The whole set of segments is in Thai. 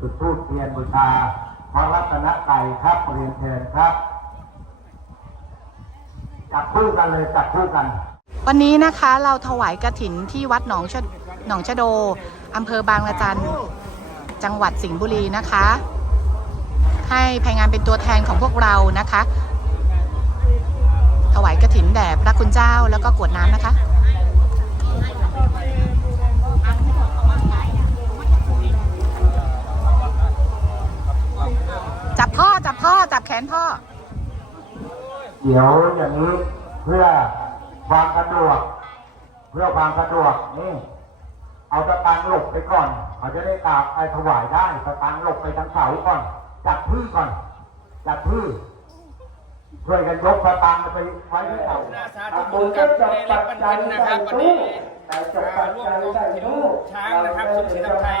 จุดทูปเทียนบูชาพระรัตนไตรครับเรียนเชิญครับจับคู่กันเลยจับคู่กัน วันนี้นะคะเราถวายกระถินที่วัดหนองชะหนองชะโดอำเภอบางละจันจังหวัดสิงห์บุรีนะคะ ให้ภายงานเป็นตัวแทนของพวกเรานะคะ ถวายกระถินแด่พระคุณเจ้าแล้วก็กวดน้ำนะคะ พ่อจับพ่อ จับแขนพ่อ เดี๋ยวอย่างนี้เพื่อความสะดวก เพื่อความสะดวกนี่เอาตะตังหลบไปก่อนเขาจะได้กราบไอ้ถวายได้ตะตังหลบไปทางเสาก่อน จัดพื้นก่อน จัดพื้นช่วยกันยกตะตังไปไว้ที่เสาสาธุบุญกับในเล็กบรรพันธ์นะครับวันนี้อ่า ร่วมกองถิ่นช้างนะครับสุขีทัพไทย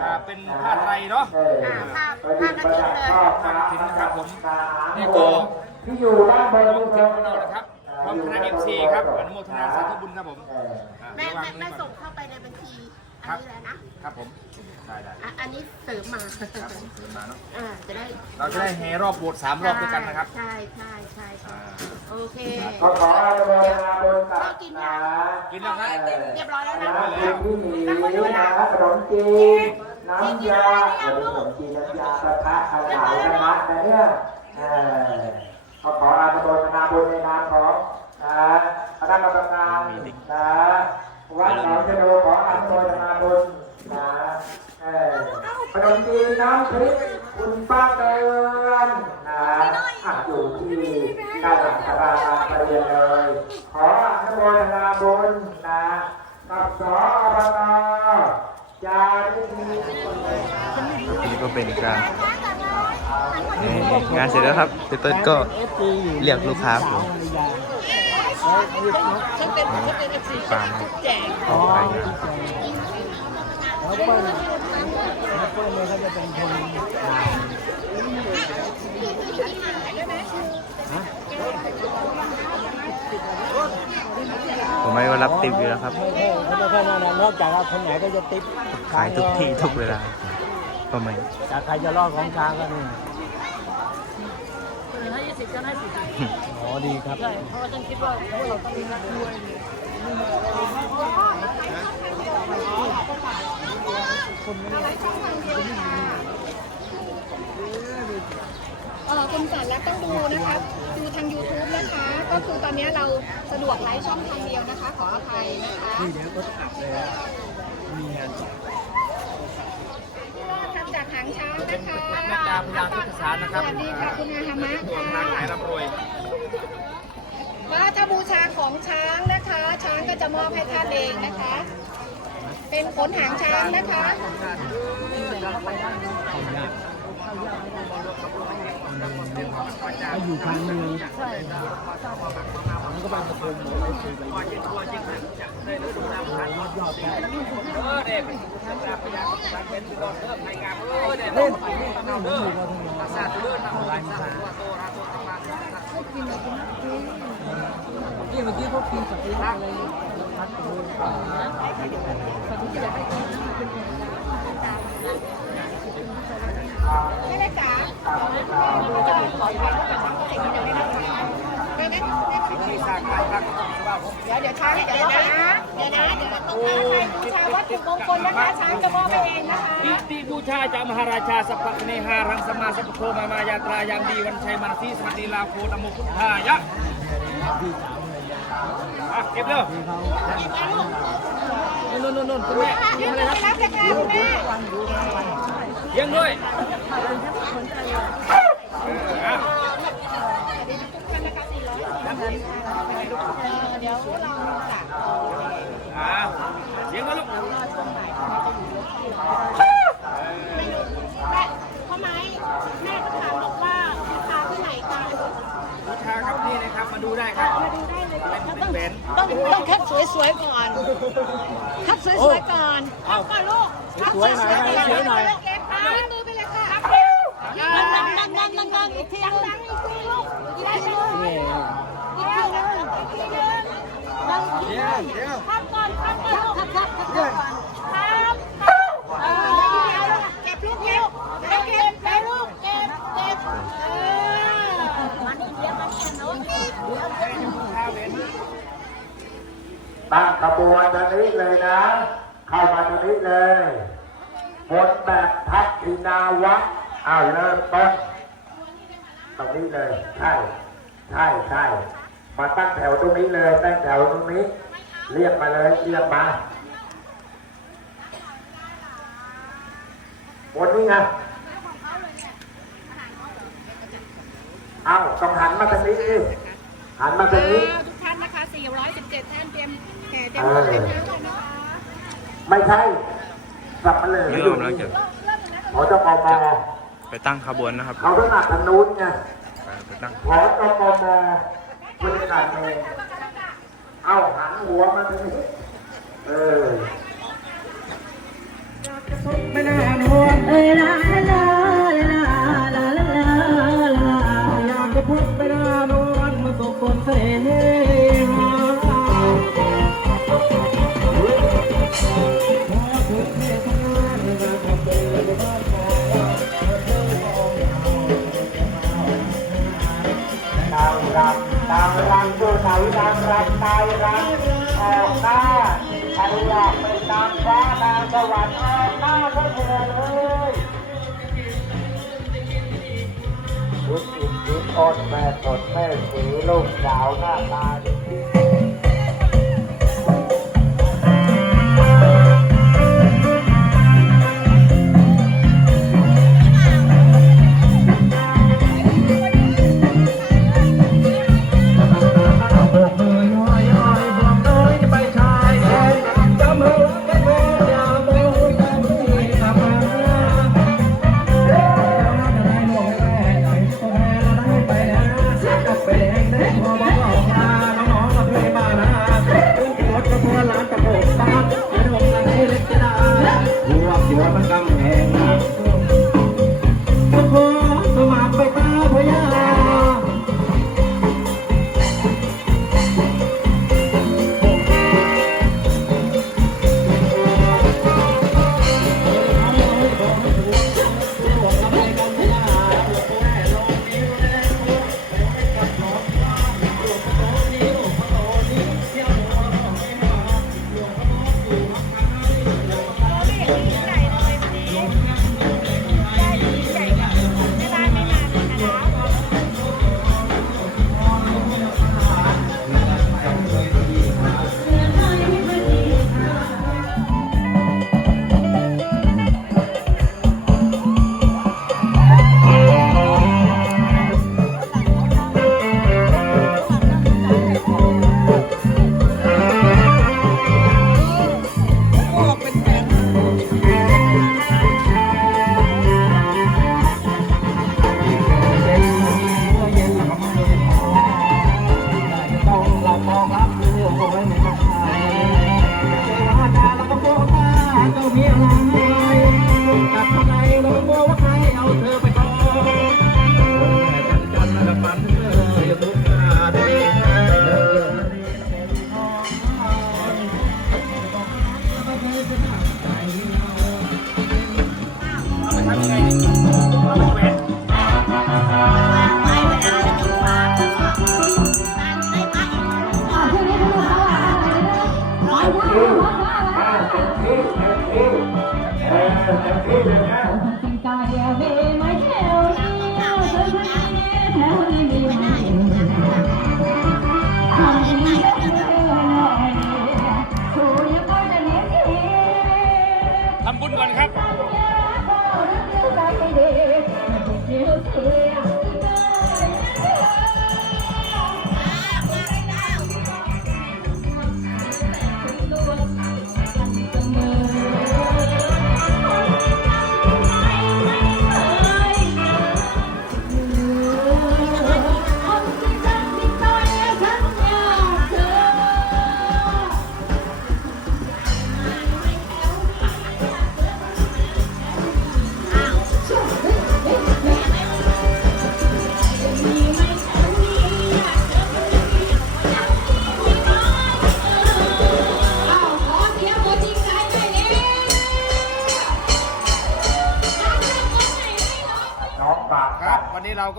อ่าเป็นผ้าไทยเนาะผ้าผ้ากฐินเลยผ้ากฐินนะครับผมนี่ก็ที่อยู่ด้านบนกองถิ่นของเรานะครับพร้อมคณะเอฟซีครับอนุโมทนาสาธุบุญครับผมอ่าแม่ระวัแม่งแม่นี่ก่ส่อนงเข้าไปในบัญชีครั อับนนี้แหละนะครับผมได้ได้อะอันนี้เสริมมาครับผมเชิญมาเนาะอ่าจะได้เราจะได้แห่รอบโบสถ์สามรอบด้วยกันนะครับ ใช่ใช่ใช่ใช่อ่าโอเคก็ขออนุโมทนาบุญกับข้าวกินยังกินแล้วครับเรียบร้อยแล้วนะน้ำจิ้มที่หนีนะขนมจีนน้ำยาขนมจีนน้ำยากระทะขยายนะนะเนี่ยเออก็ขออนุโมทนาบุญในนามของนะคณะกรรมการนะ วัดหนองชะโดขออนุโมทนาบุญนะเออขนมจีนน้ำพริกคุณป้าเตือนนะอะอยู่ที่ด้านหลังสาราการเรียนเลย ขออนุโมทนาบุญนะกับสอบตจาริกีนี่ก็เป็นการนี่งานเสร็จแล้วครับพี่เติ้ลก็เรียกลูกค้าผม ฟาร์มออกรายงานผมไม่ว่ารับติปอยู่แล้วครับเขาจะแค่นั้นนะนอกจากว่าคนไหนก็จะติดขายทุกที่ทุกเวลาก็ไม่แต่ใครจะรอดของกลางก็นี่ อ๋อดีครับเออคุณสารรักต้องดูนะคะดูทาง YouTube นะคะ ก็คือตอนนี้เราสะดวกไลฟ์ช่องทางเดียวนะคะ ขออภัยนะคะนี่เดี๋ยวก็ตัดเลยอะมีงานต่อทำจาก หางช้างนะคะแม่ดาพยาทุกสารนะสครับวัสดีค่ะคุณอาฮามะทางไหนค่ะร่ำรวยว่าถ้าบูชาของช้างนะคะ ช้างก็จะมอบให้ท่านเองนะคะ เป็นขนหางช้างนะคะถ้าอยู่ทางเมืองมัน ก็บางประกงหมดเลยคือไปยอดได้เออเด็กจากพยาทุการเป็นรอดเริ่มรายงานเออเด็กเล่นนั่งอยู่ก็ทำงานรักษาเลื่อนนะหลายสารตัวโตราตัวทำงานนี่เมื่อกี้เขากินสเต็กอะไรพัดเลยไม่ได้จ๋า เดี๋ยวเดี๋ยวช้างเดี๋ยวนะเดี๋ยวนะเดี๋ยวต้องการใครบูชาวัตถุมงคลนะคะช้างจะมอบให้เองนะคะอิติบูชาจามหาราชาสัพพะเนหารังสมมาสัพโคมามายาตรายามดีวันชัยมันทีสวัสดีลาโคตโมพุทธายะเก็บเร็วนู่นนู่นนู่นคุณแม่ยังด้วยอะ เดี๋ยวเราจะ อะเสียงด้วยลูก แม่พ่อไม้แม่ก็ถามบอกว่าบูชาที่ไหนคะ บูชาครับนี่นะครับมาดูได้ครับ มาดูได้เลยค่ะ เป็นแหวน ต้องต้องแคป สวยๆก่อนแคปสวยๆก่อนเอาก่อนลูกสวยหน่อยไหมสวยหน่อยเล็กๆค่ะมือไปเลยค่ะนั่งนั่งนั่งนั่งนั่งอีกทีนึงนั่งอีกทีลูกอีกทีนึงนี่อีกทีนึงอีกทีนึงนั่งอีกทีนึงพักก่อนพักก่อนลูกพักพักพักก่อนครับเก็บลูกเร็ว ตั้งขบว นตรงนี้เลยนะ เข้ามาตรงนี้เลยบนแบบทักษินาวัดอ้าวเริ่มต้นตรงนี้เลยใช่ใช่ใช่มาตั้งแถวตรงนี้เลยตั้งแถวตรงนี้ เรียกมาเลยเรียกมาบนนี้ไงเอาต้องหันมาทางนี้ดิหันมาทางนี้ เตรียมตัวเตรียมน้ำกันนะคะไม่ใช่สับมาเลยนี่เรากำลังจะขอจปมไปตั้งขบวนนะครับเขาถนัดทางนู้นไงไปตั้งขอจปมบริการเองเอาหันหัวมาทางนี้เออไม่น่านวลเอ้ยลาลาลาลาลาลาลาอยากจะพบไม่น่านวลมาตกคนเสน่ นางรำตัวไหนนางรำนายรำออกหน้าใครอยากเป็นนางฟ้านางสวรรค์ออกหน้าก็เถอะเลยชุดอินชุดอ้อนแม่สดแม่สีลูกสาวหน้าตา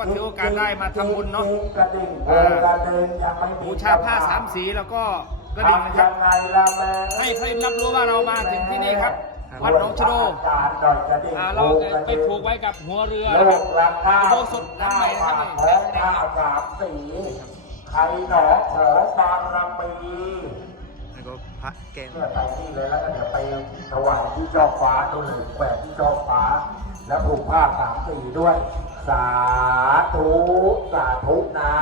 ก็ถือโอกาสได้มาทำบุญเนาะกระดิ่งเออกระดิ่งยังไม่มีบูชาผ้าสามสีแล้วก็กระดิ่งนะครับทำยังไงล่ะแม่ให้เขารับรู้ว่าเรามาถึงที่นี่ครับวัดหนองชะโดจานดอยกระดิ่งอ่าเราไปผูกไว้กับหัวเรือโลนะครับกราคาอุโบสถหลังใหม่นะครับนี่ของข้าสามสีใครหนอขอบารมีแล้วก็พระแก้วเนี่ยไปนี่เลยแล้วก็เดี๋ยวไปถวายที่เจ้าฟ้าตัวหนึ่งแขวนที่เจ้าฟ้า แล้วผูกผ้าสามสีด้วย สาธุ สาธุนะ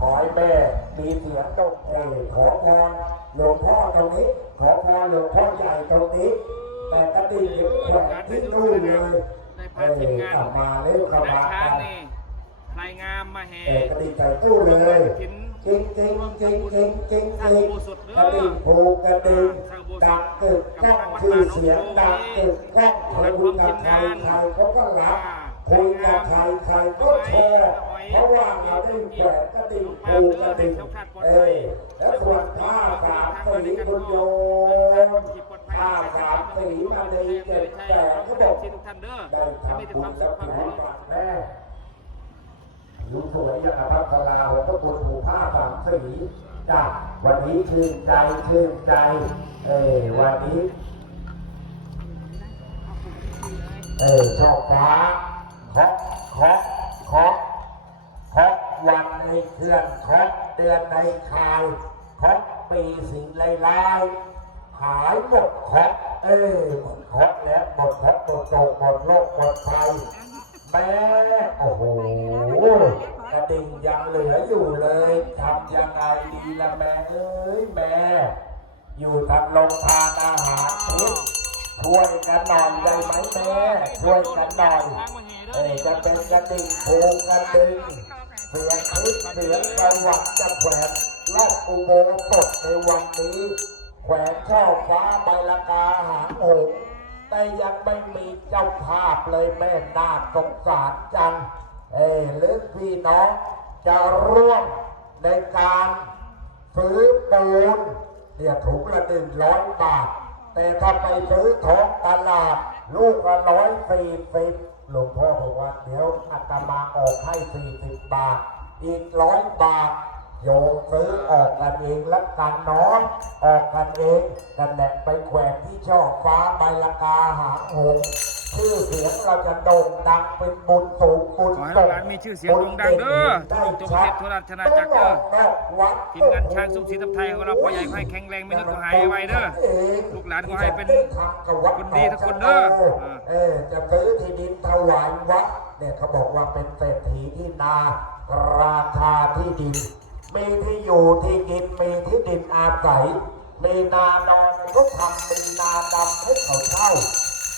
ขอให้แม่มีเสียงตรงเออขอพรหลวงพ่อตรงนี้ ขอพรหลวงพ่อใหญ่ตรงนี้ แต่กระดิ่งแขวนที่นู่นเลยในเอพาทีมานองกลับมาเร็วกลับและมาช้างกันนี่พลายงามมาแห่เอกกระดิ่งใส่ตู้เลยกินจริงจริงจริงจริงจริงจริงกระดิ่งผูกกระดิ่งดังกึกก้องชื่อเสียงดังกึกก้องคุยกับใครใครเขาก็รัก คุยกับใครใครก็แชร์เพราะว่าเราได้แขวนกระดิ่งผูกกระดิ่งเอ้แล้วส่วนผ้าสามสีคุณโยมผ้าสามสีมาดีเจ็ดแต่ก็บอกได้ทำบุญแล้วผิวเจริญปากแม่อยู่สวยอย่างอภัสราหัวตะกุดหูผ้าสามสีจ้ะวันนี้ชื่นใจชื่นใจ เออวันนี้ เออชอบฟ้า เคาะเคาะเคาะเคาะวันในเคลื่อนเคาะเดือนในคายเคาะปีสิ่งไร้ายๆหายหมดเคาะเออหมดเคาะแล้วหมดเคาะหมดโศกหมดโรคหมดภัยแม่โอ้โหกระดิ่งยังเหลืออยู่เลยทำยังไงดีละแม่เอ้ยแม่อยู่ทำโรงทานอาหารทิพย์ช่วยกันหน่อยได้ไหมแม่ช่วยกันหน่อย เอ้ยจะเป็นกระดิ่งผูกกระดิ่งเสียงคลิปเสียงประวัติจะแขวนรอบอุโบสถในวันนี้ แขวนช่อฟ้าใบละกาหางหงแต่ยังไม่มีเจ้าภาพเลยแม่นาสงสารจัง เอ้ยหรือพี่น้องจะร่วมในการซื้อปูนเนี่ยถุงละหนึ่งร้อยบาท แต่ถ้าไปซื้อทองตลาด ลูกละร้อยสี่สิบ หลวงพ่อบอกว่าเดี๋ยวอาตมาออกให้สี่สิบบาท อีกร้อยบาท โยมซื้อออกกันเองและกันเน้องออกกันเองกันแหละไปแขวนที่ช่อฟ้าใบละกาหางหงส์ชื่อเสียงเราจะโด่งดังเป็นบุญสูงบุญขอให้ส่ลูกหลานมีชื่อเสียงโด่งดังเด้อทั่วประเทศทั่วราชอาณาจักรเด้อทีมงานช้างสุขศรีทับไทยของเราพ่อใหญ่ให้แข็งแรงไม่นึกก็หายไวเด้อลูกหลานก็ให้เป็นคนดีทุกคนเด้ออ่าเออจะซื้อที่ดินถวายวัดเนี่ยเขาบอกว่าเป็นเศรษฐีที่นาราคาที่ดิน มีที่อยู่ที่กินมีที่ดินอาศัย มีนานอนก็ทำมีนาดำให้เขาเช่า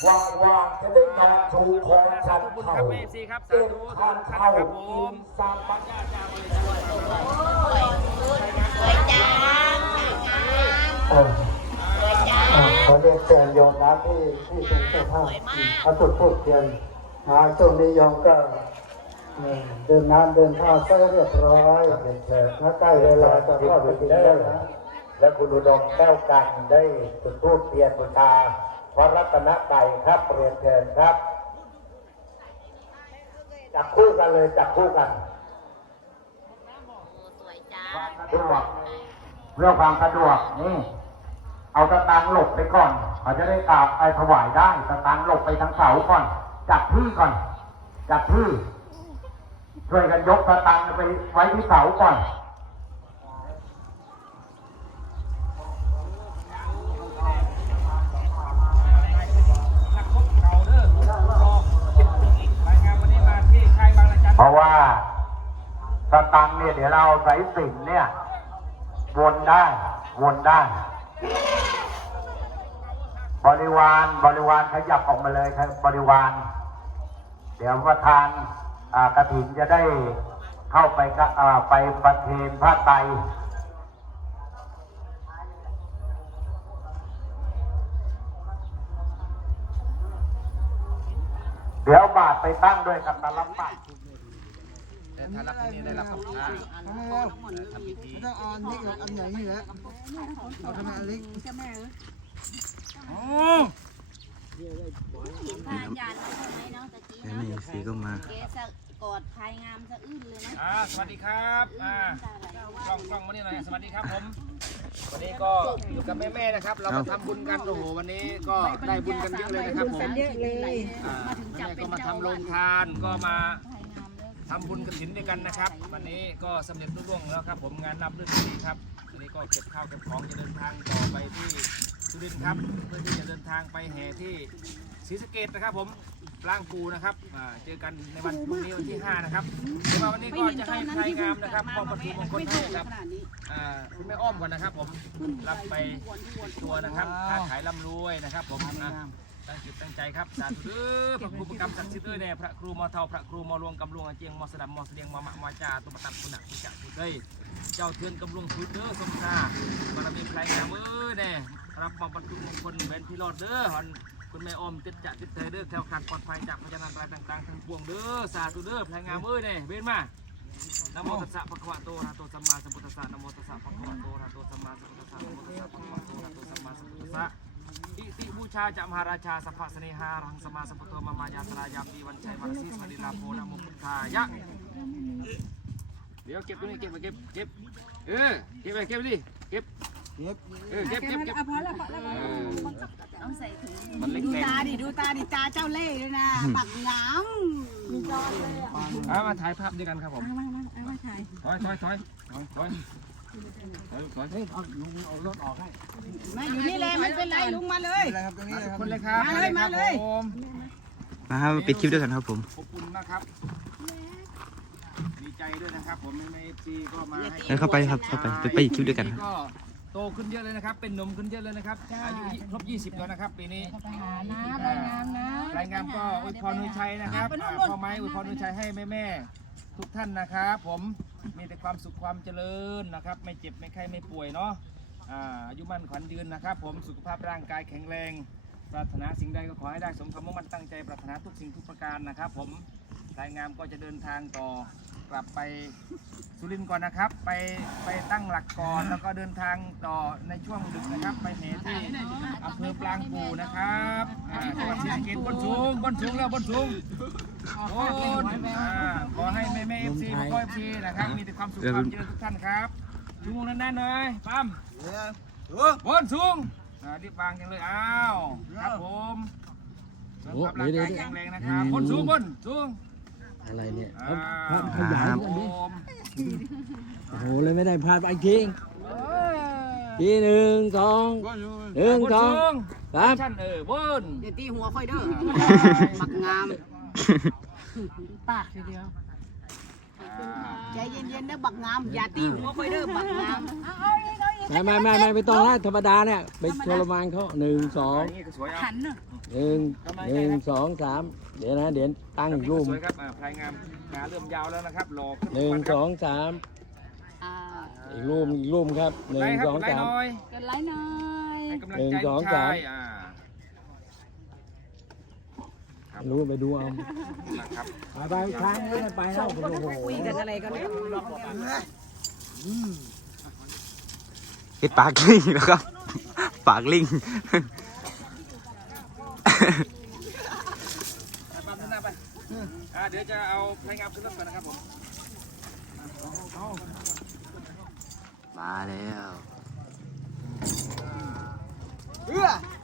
ว่างๆจะได้นอนชูคอชันขอบคุณเข่าครับแม่ซีครับสาเอ็นธุทานทุกท่านเข้าครับผกิมนสามปัญญาจาเลยสวยจังเออเอ่อขอเรียนเชิญโยมนะที่ที่เป็นเจ้าภาพพระสุดพูดเทียนนะช่วงนี้โยมก็ เดินน้ำเดินท่าใก็เรียบร้อยนะใกล้เวลาจะทอดกระถิ่นแล้วนะและคุณอุดมแก้วกันได้จุดทูปเทียนบูชาพระรัตนไตรครับเรียนเชิญครับ จับคู่กันเลยจับคู่กันสวยจังสะดวกเรื่องความสะดวกนี่เอาตะตังหลบไปก่อนเขาจะได้กราบไอถวายได้ตะตังหลบไปทางเสาก่อน จัดที่ก่อน จัดที่ ช่วยกันยกตะตังไปไว้ที่เสาก่อนนักพบเก่าเด้อรายงานวันนี้มาที่ค่ายบางระจันเพราะว่าสตังเนี่ยเดี๋ยวเราใส่สินเนี่ย วนได้ วนได้ บริวารบริวารขยับออกมาเลยครับบริวาร เดี๋ยวประธาน กระถินจะได้เข้าไปกะอ่าไปประเคนพระไตรเดี๋ยวบาทไปตั้งด้วยกับตาลับบาทถ้ารับที่นี่ได้รับคำท้าทำพิธีต้องอาอันนี้กับอันใหญ่นี่แหละเอาขนาดเล็กโอ้พายานเราไหนเนาะ แล้วเนาะนี่สีก็มาเกสะกอดพายงามสะอื้นเลยนะอ่าสวัสดีครับอ่ากล้องกล้องมานี่หน่อยสวัสดีครับผม วันนี้ก็อยู่กับแม่ๆนะครับ เรามาทำบุญกันโอ้โหวันนี้ก็ได้บุญกันเยอะเลยนะครับผมเยอะเลยอ่าแม่ก็มาทำโรงทานก็มาทำบุญกระถินด้วยกันนะครับ วันนี้ก็สำเร็จรุ่งเร่วงแล้วครับ ผมงานนับรื่นดีครับวันนี้ก็เก็บข้าวเก็บของจะเดินทางต่อไปที่สุรินทร์ครับเพื่อที่จะเดินทางไปแห่ที่ศรีสะเกดนะครับผม ปลางปูนะครับอ่าเจอกันในวันพรุ่งนี้วันที่ 5 นะครับเดี๋ยวมาวันนี้ก็จะให้ใครงามนะครับมอบวัตถุมงคลให้กับอ่าคุณแม่อ้อมก่อนนะครับ ผมรับไปตัวนะครับค้าขายร่ำรวยนะครับ ผมอะตั้งจิตตั้งใจครับสาธุเด้อพระครูประกรรมศักดิ์สิทธิ์เอ้ยแน่พระครูมอเทาพระครูมอหลวงกำลวงอาเจียงมอสดัมมอเสดียงมอมะมอจาตุปตับปุณะปุจักปุเอ้ยเจ้าเทือนกำลวงสุดเด้อสมชาบารมีพลายงามเอ้ยแน่รับมาบรรจุมงคลเป็นพิโรธเด้อหัน คุณแม่อมติดจะติดเตยเด้อแถวขาดปลอดภัยจากพยานอันตรายต่างๆทั้งปวงเด้อสาธุเด้อพลายงามเอ้ยแน่เว้นมานะโมตัสสะภะคะวะโตอะระหะโตสัมมาสัมพุทธัสสะนะโมตัสสะภะคะวะโตอะระหะโตสัมมาสัมพุทธัสสะนะโมตัสสะภะคะวะโตอะระหะโตสัมมาสัมพุทธัสสะอิติบูชาจะมหาราชาสัพพะเสนหารังสมมาสัมพุทโตมามายาตรายามปีวันชัยวันสีสวัสดิลาโพนะโมพุทธายะเดี๋ยวเก็บตรงนี้เก็บไปเก็บเก็บเออเก็บไปเก็บไปดิเก็บ เออเก็บเก็บเก็บพอแล้วพอแล้วเออมันเล็กดูแรงตาดิดูตาดิตาเจ้าเล่ห์ด้วยนะปักหงามมีจอนเลยอะเอามาถ่ายภาพด้วยกันครับผมมามาเอามาถ่ายถอยถอยถอยถอยถอยถอยถอยมาอยู่นี่เลยไม่เป็นไรลุงมาเลยทุกคนเลยครับมาเลยมาเลยผมมาครับมาปิดคลิปด้วยกันครับผมอบอุ่นมากครับดีใจด้วยนะครับผมในเอฟซีก็มาให้เดินเข้าไปครับเข้าไปไปไปอีกคลิปด้วยกันครับก็ โตขึ้นเยอะเลยนะครับ เป็นหนุ่มขึ้นเยอะเลยนะครับอายุครบ20 แล้วนะครับ ปีนี้ไปหาน้ำไปงามนะ รายงานก็อวยพรอวยชัยนะครับอ่าพ่อไม้อวยพรอวยชัยให้แม่แม่ๆทุกท่านนะครับ ผมมีแต่ความสุขความเจริญนะครับ ไม่เจ็บไม่ไข้ไม่ป่วยเนาะอ่าอายุมั่นขวัญยืนนะครับ ผมสุขภาพร่างกายแข็งแรง ปรารถนาสิ่งใดก็ขอให้ได้สมคำมุ่งมั่นตั้งใจปรารถนาทุกสิ่งทุกประการนะครับ ผม รายงานก็จะเดินทางต่อกลับไปสุรินทร์ก่อนนะครับ ไปไปตั้งหลักก่อนแล้วก็เดินทางต่อในช่วงดึกนะครับ ไปเหที่อำเภอปรางกูนะครับอ่าจังหวัดศรีสะเกษบนสูงบนสูงแล้วบนสูงโอ้อ่าขอให้แม่แม่เอฟซีพ่อเอฟซีนะครับมีแต่ความสุขความเจริญทุกท่านครับชูมือแน่นๆหน่อยปั๊มบนสูงอ่ารีบวางจังเลยอ้าวครับผมสุขภาพร่างกายแข็งแรงนะครับบนสูงบนสูง อะไรเนี่ยอ้าวขยันครับอันผนี้มโอ้โหเลยไม่ได้พลาดไปจริงทีหนึ่งสองหนึ่งบนสองสูงสามชั้นเออบนเดี๋ยวตีหัวค่อยเด้อปักงามปากทีเดียวใจเย็นๆนะบักงาม อย่าตีหัวค่อยเด้อบักงาม ไม่ไม่ไม่ไม่ไม่ต้องนะธรรมดาเนี่ยไปทรมานเขาหนึ่งสองอันนี้ก็สวยอะหันน่ะหนึ่งหนึ่งสองสามเดี๋ยวนะเดี๋ยวตั้งอันนี้รูก็ปสวยครับอ่าพลายงามขาเริ่มยาวแล้วนะครับหล่อขึ้นหนึ่งทุกวันคสรับองสามอ่าอีกรูปอีกรูปครับหนึ่ไลงค์ครับสองไลค์สามหน่อยกดไลค์หน่อยให้กำลังหนึ่งใจสองลูกชายสามอ่าครับรู้ไปดูเอานะครับไปไปทางนี้ไปแล้วโอ้โห คุยกันอะไรกันเนี่ย เห็ดปากลิงแล้วครับ ปากลิงไปปั๊มหน้าไปอ่าเดี๋ยวจะเอาพลายงามขึ้นรถก่อนนะครับผมมาแล้วนะค